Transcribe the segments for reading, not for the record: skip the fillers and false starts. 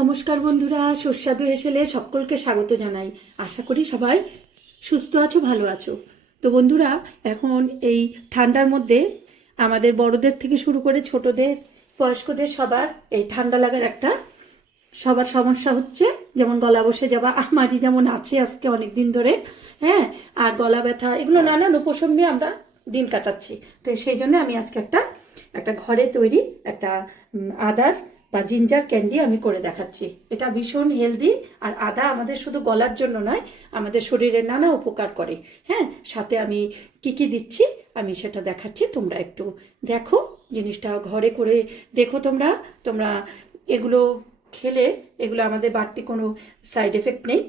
নমস্কার বন্ধুরা, সুস্বাদু হেসেলে সকলকে স্বাগত জানাই। আশা করি সবাই সুস্থ আছো, ভালো আছো। তো বন্ধুরা, এখন এই ঠান্ডার মধ্যে আমাদের বড়দের থেকে শুরু করে ছোটদের, বয়স্কদের সবার এই ঠান্ডা লাগার একটা সবার সমস্যা হচ্ছে। যেমন গলা বসে যাওয়া, আমারই যেমন আছে আজকে অনেক দিন ধরে। হ্যাঁ, আর গলা ব্যথা, এগুলো নানান উপশম নিয়ে আমরা দিন কাটাচ্ছি। তো সেই জন্য আমি আজকে একটা ঘরে তৈরি একটা আদার বা জিঞ্জার ক্যান্ডি আমি করে দেখাচ্ছি। এটা ভীষণ হেলদি, আর আদা আমাদের শুধু গলার জন্য নয়, আমাদের শরীরে নানা উপকার করে। হ্যাঁ, সাথে আমি কি কি দিচ্ছি আমি সেটা দেখাচ্ছি, তোমরা একটু দেখো। জিনিসটা ঘরে করে দেখো তোমরা। তোমরা এগুলো খেলে এগুলো আমাদের বাড়তি কোনো সাইড এফেক্ট নেই।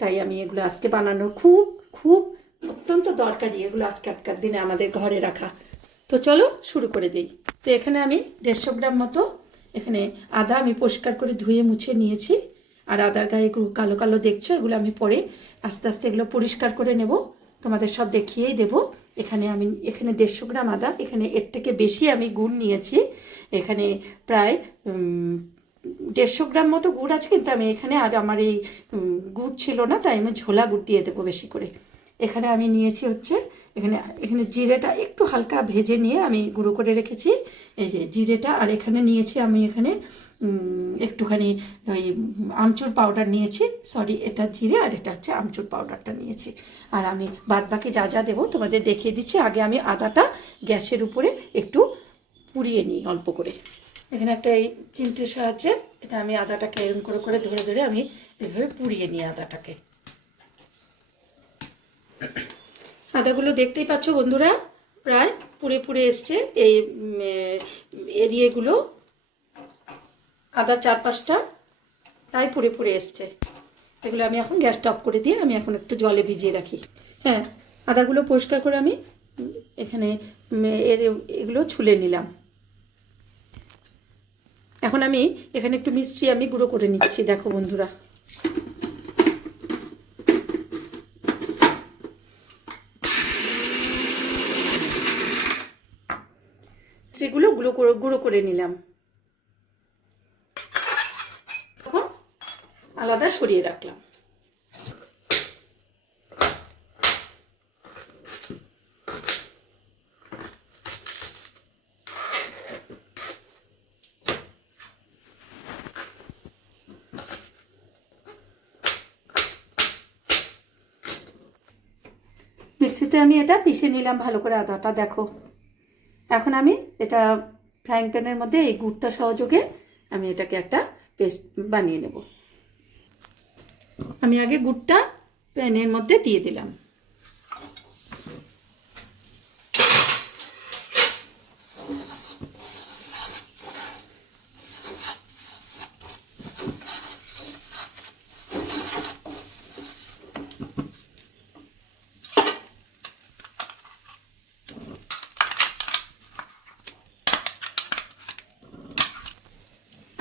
তাই আমি এগুলো আজকে বানানোর খুব খুব অত্যন্ত দরকারি, এগুলো আজকালকার দিনে আমাদের ঘরে রাখা। তো চলো শুরু করে দিই। তো এখানে আমি 150 গ্রাম মতো এখানে আদা আমি পরিষ্কার করে ধুয়ে মুছে নিয়েছি। আর আদার গায়ে এগুলো কালো কালো দেখছো, এগুলো আমি পরে আস্তে আস্তে এগুলো পরিষ্কার করে নেব, তোমাদের সব দেখিয়েই দেব। এখানে 150 গ্রাম আদা, এখানে এর থেকে বেশি আমি গুড় নিয়েছি। এখানে প্রায় 150 গ্রাম মতো গুড় আছে, কিন্তু আমি এখানে আর আমার এই গুড় ছিল না, তাই আমি ঝোলা গুড় দিয়ে দেবো বেশি করে। এখানে আমি নিয়েছি হচ্ছে এখানে জিরেটা একটু হালকা ভেজে নিয়ে আমি গুঁড়ো করে রেখেছি, এই যে জিরেটা। আর এখানে নিয়েছি আমি এখানে একটুখানি ওই আমচুর পাউডার নিয়েছি। সরি, এটা জিরে আর এটা হচ্ছে আমচুর পাউডারটা নিয়েছি। আর আমি বাদ বাকি যা যা দেবো তোমাদের দেখিয়ে দিচ্ছি। আগে আমি আদাটা গ্যাসের উপরে একটু পুড়িয়ে নিই অল্প করে। এখানে একটা এই চিমটের সাহায্যে এটা আমি আদাটাকে এরকম করে করে ধরে ধরে আমি এভাবে পুড়িয়ে নিই আদাটাকে। আদাগুলো দেখতেই পাচ্ছ বন্ধুরা, প্রায় পুড়ে পুড়ে এসছে এই এরিয়াগুলো। আদার চারপাশটা প্রায় পুড়ে পুড়ে এসছে। এগুলো আমি এখন গ্যাসটা অফ করে দিয়ে আমি এখন একটু জলে ভিজিয়ে রাখি। হ্যাঁ, আদাগুলো পরিষ্কার করে আমি এখানে এগুলো ছুলে নিলাম। এখন আমি এখানে একটু মিষ্টি আমি গুঁড়ো করে নিচ্ছি। দেখো বন্ধুরা, সেগুলো গুঁড়ো করে নিলাম। এখন আলাদা সরিয়ে রাখলাম। মিক্সিতে আমি এটা পিষে নিলাম ভালো করে আদাটা। দেখো, এখন আমি এটা ফ্রাইং প্যানের মধ্যে এই গুড়টা সহযোগে আমি এটাকে একটা পেস্ট বানিয়ে নেব। আমি আগে গুড়টা প্যানের মধ্যে দিয়ে দিলাম।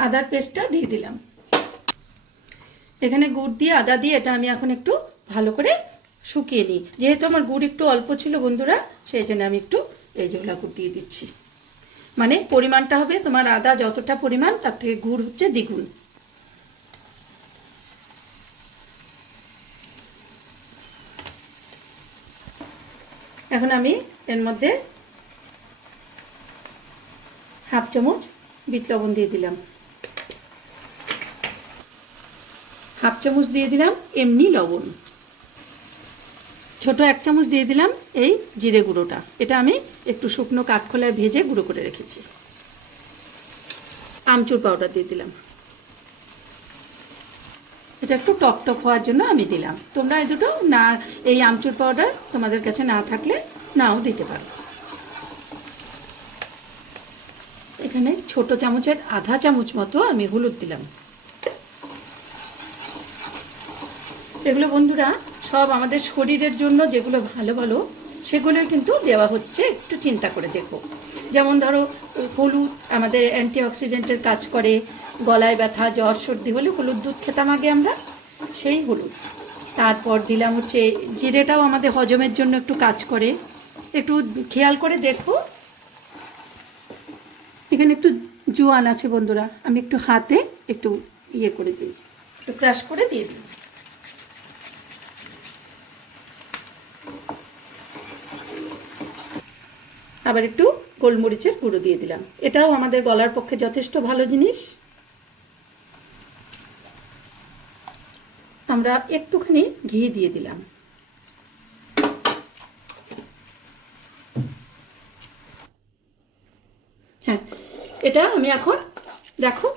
আদার পেস্টটা দিয়ে দিলাম। এখানে গুড় দিয়ে আদা দিয়ে এটা আমি এখন একটু ভালো করে শুকিয়ে নিই। যেহেতু আমার গুড় একটু অল্প ছিল বন্ধুরা, সেই জন্য আমি একটু এই ঝোলা গুড় দিয়ে দিচ্ছি। মানে পরিমাণটা হবে তোমার আদা যতটা পরিমাণ, তার থেকে গুড় হচ্ছে দ্বিগুণ। এখন আমি এর মধ্যে হাফ চামচ বিট লবণ দিয়ে দিলাম, হাফ চামচ দিয়ে দিলাম এমনি লবণ, ছোট 1 চামচ দিয়ে দিলাম এই জিরে গুঁড়োটা। এটা আমি একটু শুকনো কাঠখোলায় ভেজে গুঁড়ো করে রেখেছি। আমচুর পাউডার দিয়ে দিলাম, এটা একটু টক টক হওয়ার জন্য আমি দিলাম। তোমরা এই দুটো না, এই আমচুর পাউডার তোমাদের কাছে না থাকলে নাও দিতে পারো। এখানে ছোট চামচের আধা চামচ মতো আমি হলুদ দিলাম। এগুলো বন্ধুরা সব আমাদের শরীরের জন্য যেগুলো ভালো ভালো সেগুলোই কিন্তু দেওয়া হচ্ছে, একটু চিন্তা করে দেখো। যেমন ধরো হলুদ আমাদের অ্যান্টিঅক্সিডেন্টের কাজ করে, গলায় ব্যথা জ্বর সর্দি হলে হলুদ দুধ খেতাম আগে আমরা, সেই হলুদ। তারপর দিলাম হচ্ছে জিরেটাও আমাদের হজমের জন্য একটু কাজ করে, একটু খেয়াল করে দেখো। এখানে একটু জোয়ান আছে বন্ধুরা, আমি একটু হাতে একটু ইয়ে করে দিই, একটু ক্রাশ করে দিয়ে দিই। আবার একটু গোলমরিচের গুঁড়ো দিয়ে দিলাম, এটাও আমাদের গলার পক্ষে যথেষ্ট ভালো জিনিস। আমরা একটুখানি ঘি দিয়ে দিলাম। হ্যাঁ, এটা আমি এখন দেখো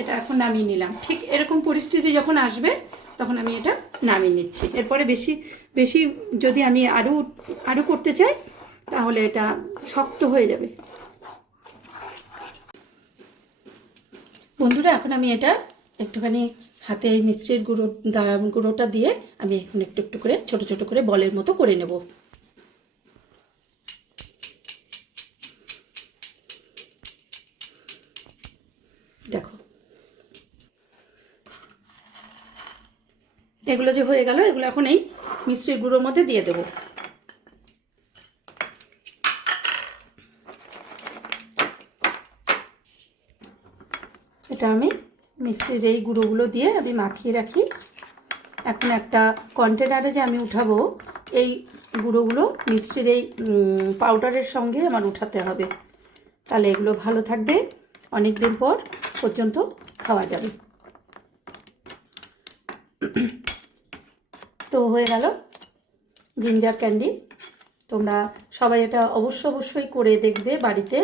এটা এখন নামিয়ে নিলাম। ঠিক এরকম পরিস্থিতি যখন আসবে তখন আমি এটা নামিয়ে নিচ্ছি। এরপরে বেশি বেশি যদি আমি আরও করতে চাই তাহলে এটা শক্ত হয়ে যাবে। বন্ধুরা, এখন আমি এটা একটুখানি হাতে মিষ্টির গুঁড়োটা দিয়ে আমি এখন একটু একটু করে ছোট ছোট করে বলের মতো করে নেব। দেখো, এগুলো যে হয়ে গেল, এগুলো এখন এই মিষ্টির গুঁড়োর মধ্যে দিয়ে দেবো। এটা আমি মিষ্টির এই গুঁড়োগুলো দিয়ে আমি মাখিয়ে রাখি। এখন একটা কন্টেনারে যে আমি উঠাবো, এই গুঁড়োগুলো মিষ্টির এই পাউডারের সঙ্গে আমার উঠাতে হবে, তাহলে এগুলো ভালো থাকবে, অনেক দিন পর্যন্ত খাওয়া যাবে। তো হয়ে গেল জিঞ্জার ক্যান্ডি। তোমরা সবাই এটা অবশ্যই করে দেখবে, বাড়িতে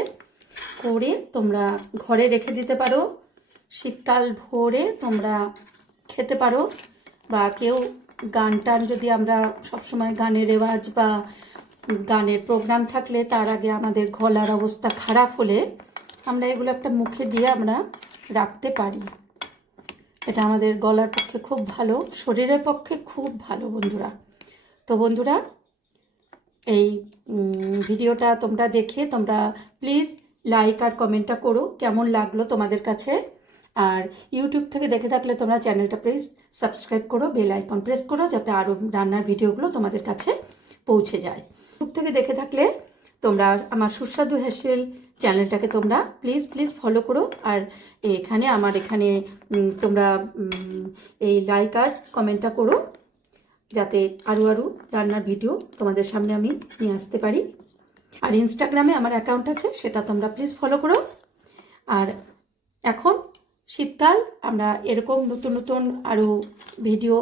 করে তোমরা ঘরে রেখে দিতে পারো, শীতকাল ভরে তোমরা খেতে পারো। বা কেউ গান টান, যদি আমরা সবসময় গানের রেওয়াজ বা গানের প্রোগ্রাম থাকলে তার আগে আমাদের গলার অবস্থা খারাপ হলে আমরা এগুলো একটা মুখে দিয়ে আমরা রাখতে পারি। এটা আমাদের গলার পক্ষে খুব ভালো, শরীরের পক্ষে খুব ভালো বন্ধুরা। তো বন্ধুরা, এই ভিডিওটা তোমরা দেখে তোমরা প্লিজ লাইক আর কমেন্টটা করো, কেমন লাগলো তোমাদের কাছে। আর ইউটিউব থেকে দেখে থাকলে তোমরা চ্যানেলটা প্লিজ সাবস্ক্রাইব করো, বেল আইকন প্রেস করো, যাতে আরও রান্নার ভিডিওগুলো তোমাদের কাছে পৌঁছে যায়। ইউটিউব থেকে দেখে থাকলে তোমরা আমার সুস্বাদু হেসেল চ্যানেলটাকে তোমরা প্লিজ ফলো করো। আর আমার এখানে তোমরা এই লাইক আর কমেন্টটা করো, যাতে আরও রান্নার ভিডিও তোমাদের সামনে আমি নিয়ে আসতে পারি। আর ইনস্টাগ্রামে আমার অ্যাকাউন্ট আছে, সেটা তোমরা প্লিজ ফলো করো। আর এখন শীতকাল, আমরা এরকম নতুন নতুন আরও ভিডিও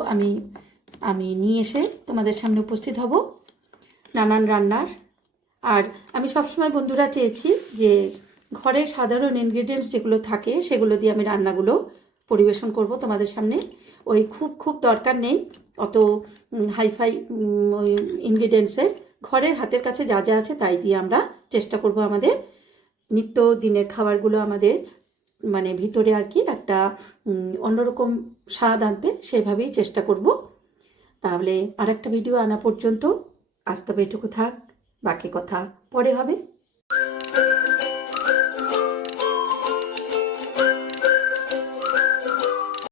আমি নিয়ে এসে তোমাদের সামনে উপস্থিত হব, নানান রান্নার। আর আমি সবসময় বন্ধুরা চেয়েছি যে ঘরে সাধারণ ইনগ্রিডিয়েন্টস যেগুলো থাকে সেগুলো দিয়ে আমি রান্নাগুলো পরিবেশন করব তোমাদের সামনে। ওই খুব দরকার নেই অত হাইফাই ওই ইনগ্রিডিয়েন্টসের, ঘরের হাতের কাছে যা যা আছে তাই দিয়ে আমরা চেষ্টা করব আমাদের নিত্য দিনের খাবারগুলো আমাদের মানে ভিতরে আর কি একটা অন্যরকম স্বাদ আনতে, সেভাবেই চেষ্টা করব। তাহলে আরেকটা ভিডিও আনা পর্যন্ত আজ তবে এটুকু থাক, বাকি কথা পরে হবে।